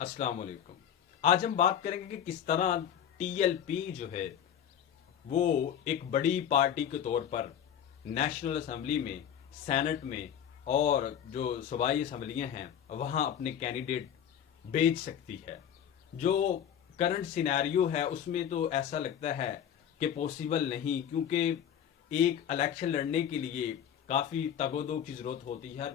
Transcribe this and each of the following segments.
अस्सलाम वालेकुम। आज हम बात करेंगे कि किस तरह टीएलपी जो है वो एक बड़ी पार्टी के तौर पर नेशनल असेंबली में, सेनेट में और जो सूबाई असम्बलियाँ हैं वहाँ अपने कैंडिडेट भेज सकती है। जो करंट सिनेरियो है उसमें तो ऐसा लगता है कि पॉसिबल नहीं, क्योंकि एक इलेक्शन लड़ने के लिए काफ़ी तगोदो की ज़रूरत होती है,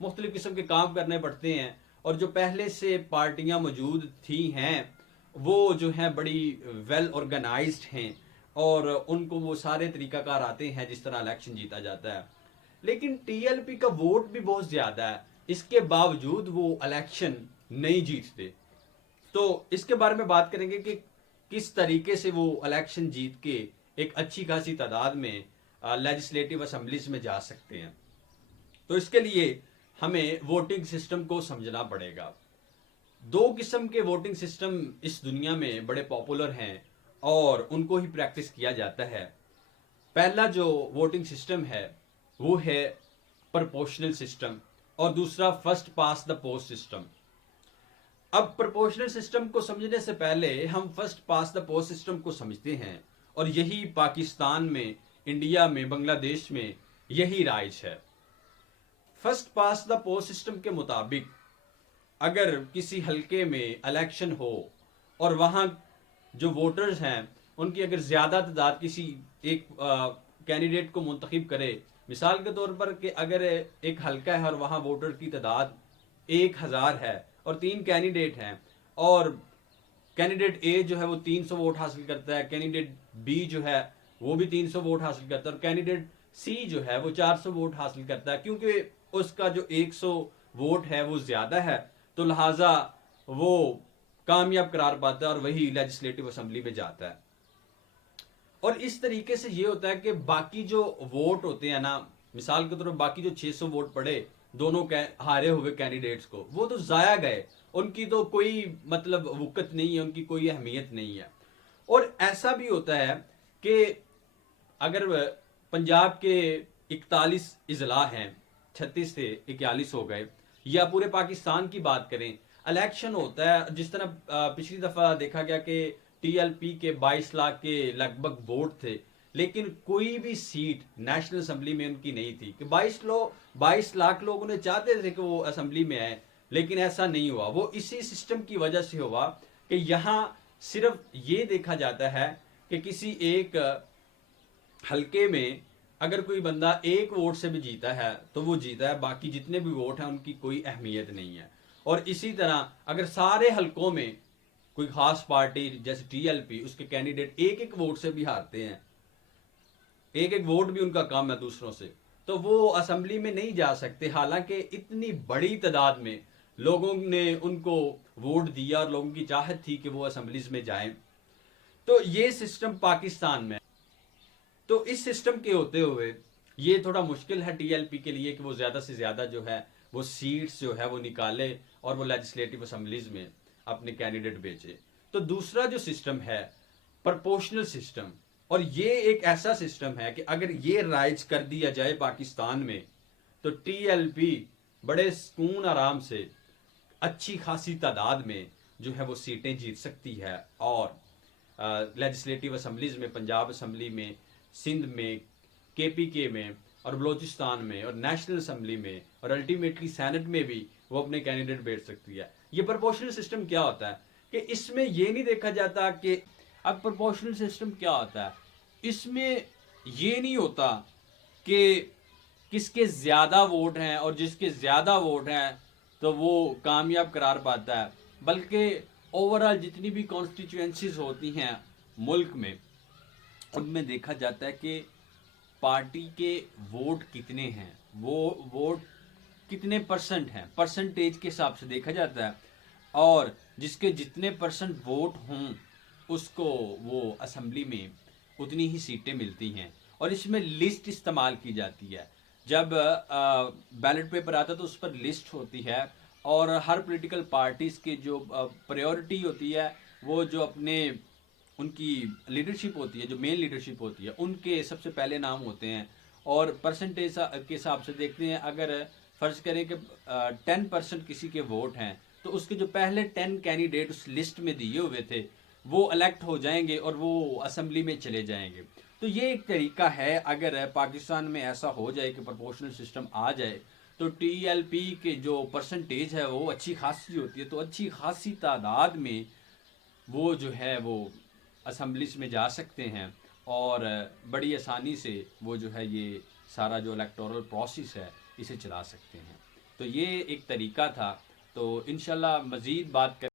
मुख्तलिफ़ किस्म के काम करने पड़ते हैं। और जो पहले से पार्टियां मौजूद थी हैं वो जो हैं बड़ी वेल ऑर्गेनाइज्ड हैं और उनको वो सारे तरीकाकार आते हैं जिस तरह इलेक्शन जीता जाता है। लेकिन टीएलपी का वोट भी बहुत ज़्यादा है, इसके बावजूद वो इलेक्शन नहीं जीतते। तो इसके बारे में बात करेंगे कि किस तरीके से वो इलेक्शन जीत के एक अच्छी खासी तादाद में लेजिस्लेटिव असम्बलीज में जा सकते हैं। तो इसके लिए हमें वोटिंग सिस्टम को समझना पड़ेगा। दो किस्म के वोटिंग सिस्टम इस दुनिया में बड़े पॉपुलर हैं और उनको ही प्रैक्टिस किया जाता है। पहला जो वोटिंग सिस्टम है वो है प्रोपोर्शनल सिस्टम और दूसरा first pass the post system. अब प्रोपोर्शनल सिस्टम को समझने से पहले हम first pass the post system को समझते हैं, और यही पाकिस्तान में, इंडिया में, बांग्लादेश में यही राइज है। First pass the post system के मुताबिक अगर किसी हलके में इलेक्शन हो और वहाँ जो वोटर्स हैं उनकी अगर ज़्यादा तादाद किसी एक कैंडिडेट को मुंतखब करे, मिसाल के तौर पर कि अगर एक हलका है और वहाँ वोटर की तादाद 1000 है और 3 कैंडिडेट हैं, और कैंडिडेट ए जो है वो 300 वोट हासिल करता है, कैंडिडेट बी जो है वो भी 300 वोट हासिल करता है और कैंडिडेट सी जो है वो 400 वोट हासिल करता है, क्योंकि उसका जो 100 वोट है वो ज्यादा है, तो लिहाजा वो कामयाब करार पाता है और वही लेजिस्लेटिव असेंबली में जाता है। और इस तरीके से ये होता है कि बाकी जो वोट होते हैं ना, मिसाल के तौर पर बाकी जो 600 वोट पड़े दोनों हारे हुए कैंडिडेट्स को, वो तो जाया गए, उनकी तो कोई मतलब वुकत नहीं है, उनकी कोई अहमियत नहीं है। और ऐसा भी होता है कि अगर पंजाब के 41 इजला हैं, 36 से 41 हो गए, या पूरे पाकिस्तान की बात करें, इलेक्शन होता है जिस तरह पिछली दफा देखा गया कि टीएलपी के 22 लाख के लगभग वोट थे, लेकिन कोई भी सीट नेशनल असेंबली में उनकी नहीं थी। कि 22 लाख लोग उन्हें चाहते थे कि वो असेंबली में आए, लेकिन ऐसा नहीं हुआ। वो इसी सिस्टम की वजह से हुआ कि यहाँ सिर्फ ये देखा जाता है कि किसी एक हल्के में अगर कोई बंदा एक वोट से भी जीता है तो वो जीता है, बाकी जितने भी वोट हैं उनकी कोई अहमियत नहीं है। और इसी तरह अगर सारे हलकों में कोई खास पार्टी जैसे टीएलपी, उसके कैंडिडेट एक एक वोट से भी हारते हैं, एक एक वोट भी उनका कम है दूसरों से, तो वो असेंबली में नहीं जा सकते, हालांकि इतनी बड़ी तादाद में लोगों ने उनको वोट दिया और लोगों की चाहत थी कि वो असेंबलीज में जाएं। तो ये सिस्टम पाकिस्तान में, तो इस सिस्टम के होते हुए ये थोड़ा मुश्किल है टीएलपी के लिए कि वो ज्यादा से ज्यादा जो है वो सीट्स जो है वो निकाले और वो लेजिस्लेटिव असेंबलीज में अपने कैंडिडेट भेजे। तो दूसरा जो सिस्टम है प्रोपोर्शनल सिस्टम, और ये एक ऐसा सिस्टम है कि अगर ये राइज कर दिया जाए पाकिस्तान में तो टीएलपी बड़े सुकून आराम से अच्छी खासी तादाद में जो है वो सीटें जीत सकती है, और लेजिस्लेटिव असम्बलीज में, पंजाब असम्बली में, सिंध में, केपीके में और बलोचिस्तान में और नेशनल असम्बली में और अल्टीमेटली सेनेट में भी वो अपने कैंडिडेट भेज सकती है। ये प्रोपोर्शनल सिस्टम क्या होता है कि इसमें ये नहीं देखा जाता कि, अब प्रोपोर्शनल सिस्टम क्या होता है, इसमें ये नहीं होता कि किसके ज्यादा वोट हैं और जिसके ज्यादा वोट हैं तो वो कामयाब करार पाता है, बल्कि ओवरऑल जितनी भी कॉन्स्टिट्यूएंसीज होती हैं मुल्क में उनमें देखा जाता है कि पार्टी के वोट कितने हैं, वो वोट कितने परसेंट हैं, परसेंटेज के हिसाब से देखा जाता है, और जिसके जितने परसेंट वोट हों उसको वो असेंबली में उतनी ही सीटें मिलती हैं। और इसमें लिस्ट इस्तेमाल की जाती है, जब बैलेट पेपर आता है तो उस पर लिस्ट होती है, और हर पॉलिटिकल पार्टीज के जो प्रायोरिटी होती है वो जो अपने उनकी लीडरशिप होती है, जो मेन लीडरशिप होती है, उनके सबसे पहले नाम होते हैं। और परसेंटेज के हिसाब से देखते हैं, अगर फर्ज करें कि 10% किसी के वोट हैं तो उसके जो पहले 10 कैंडिडेट उस लिस्ट में दिए हुए थे वो इलेक्ट हो जाएंगे और वो असेंबली में चले जाएंगे। तो ये एक तरीका है, अगर पाकिस्तान में ऐसा हो जाए कि प्रोपोर्शनल सिस्टम आ जाए तो टीएलपी के जो परसेंटेज है वो अच्छी खासी होती है, तो अच्छी खासी तादाद में वो जो है वो असम्बलीज में जा सकते हैं और बड़ी आसानी से वो जो है ये सारा जो इलेक्टोरल प्रोसेस है इसे चला सकते हैं। तो ये एक तरीका था। तो इंशाल्लाह मज़ीद बात करें।